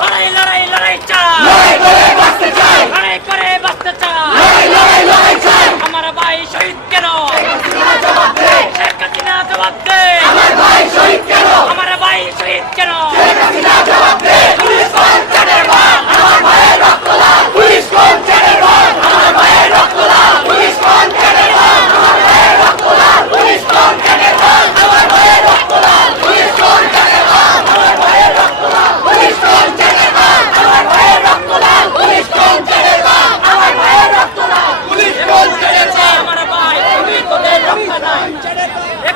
লড়াই লড়াই লড়াই চাই, লড়াই করে বাঁচতে চাই। আমার ভাই শহীদ কেন? শেখ হাসিনা জবাব দে। আমার ভাই শহীদ কেন? পুলিশ কোন ছেড়ে বল, আমার ভাইয়ের রক্ত লাল। পুলিশ কোন ছেড়ে বল, আমার ভাইয়ের রক্ত লাল। পুলিশ কোন ছেড়ে বল, আমার ভাইয়ের রক্ত লাল। পুলিশ কোন ছেড়ে বল, আমার ভাইয়ের রক্ত লাল। পুলিশ কোন ছেড়ে বল, আমার ভাইয়ের রক্ত লাল। পুলিশ কোন ছেড়ে বল, আমার ভাইয়ের রক্ত লাল। পুলিশ কোন ছেড়ে বল, আমার ভাইয়ের রক্ত লাল। পুলিশ কোন ছেড়ে বল, আমার ভাই তুমি তোদের রক্ষা নাই।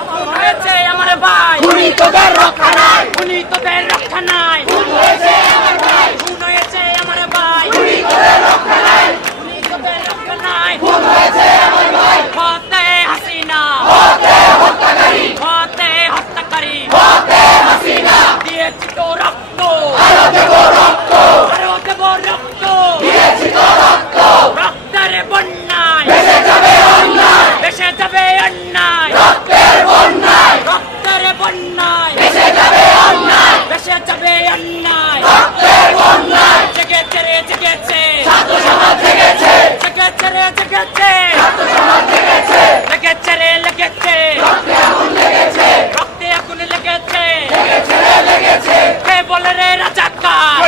খুন হয়েছে আমার ভাই, তুমি তোদের রক্ষা নাই। উনি তোদের রক্ষা নাই। খুন হয়েছে আমার ভাই, খুন হয়েছে আমার ভাই। উনি তোদের রক্ষা নাই, উনি তোদের রক্ষা নাই। খুন হয়েছে আমার ভাই। হতে হাসিনা, হতে হত্যাকারী, হতে হত্যাকারী, হতে হাসিনা। দিয়েছি তো রক্ত, আরো দেব রক্ত, আরো দেব রক্ত। দিয়েছি তো রক্ত, রক্তের বন্যায় ভেসে যাবে অন্যায়, ভেসে যাবে অন্যায়। রক্তের বন্যায়, রক্তের বন্যায় ভেসে যাবে অন্যায়, ভেসে যাবে অন্যায়। রক্তের বন্যায় জেগেছে রে জেগেছে, ছাত্র সমাজ জেগেছে। জেগেছে রে জেগেছে, ছাত্র সমাজ জেগেছে। লেগেছে রে লেগেছে, রক্তে আগুন লেগেছে, রক্তে আগুন লেগেছে। লেগেছে রে লেগেছে, কে বলে রে রাজাকার?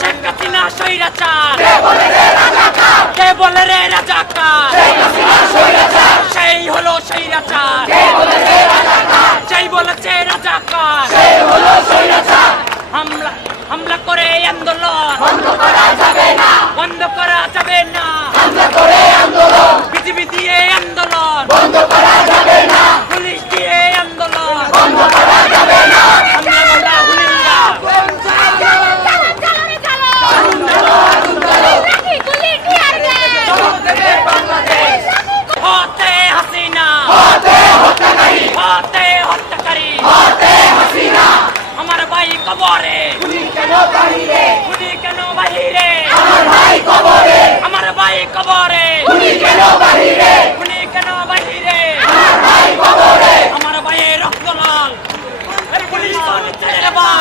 শেখ হাসিনা স্বৈরাচার। কে বলে রে রাজাকার? কে বলে রে রাজাকার? শেখ হাসিনা স্বৈরাচার, সেই হলো স্বৈরাচার। কে বলে রে রাজাকার? সেই বলেছে রাজাকার, সেই হলো স্বৈরাচার। হামলা হামলা করে আন্দোলন বন্ধ করা যাবে না, বন্ধ করা যাবে না। হামলা করে আন্দোলন, বিজিবি দিয়ে আন্দোলন বন্ধ করা যাবে না। পুলিশ দিয়ে আন্দোলন বন্ধ করা যাবে না। হামলা মামলা হুলিয়া হতে হাসিনা, হতে হত্যাকারী, হতে হত্যাকারী, হতে হাসিনা। আমার ভাই কবরে, খুনি কেন বাহিরে, খুনি কেন বাহিরে? আমার ভাই কবরে, আমার ভাই কবরে, খুনি কেন বাহিরে, খুনি কেন বাহিরে? আমার ভাই কবরে, আমার ভাইয়ের রক্ত লাল। পুলিশ কোন ছেড়ে বল,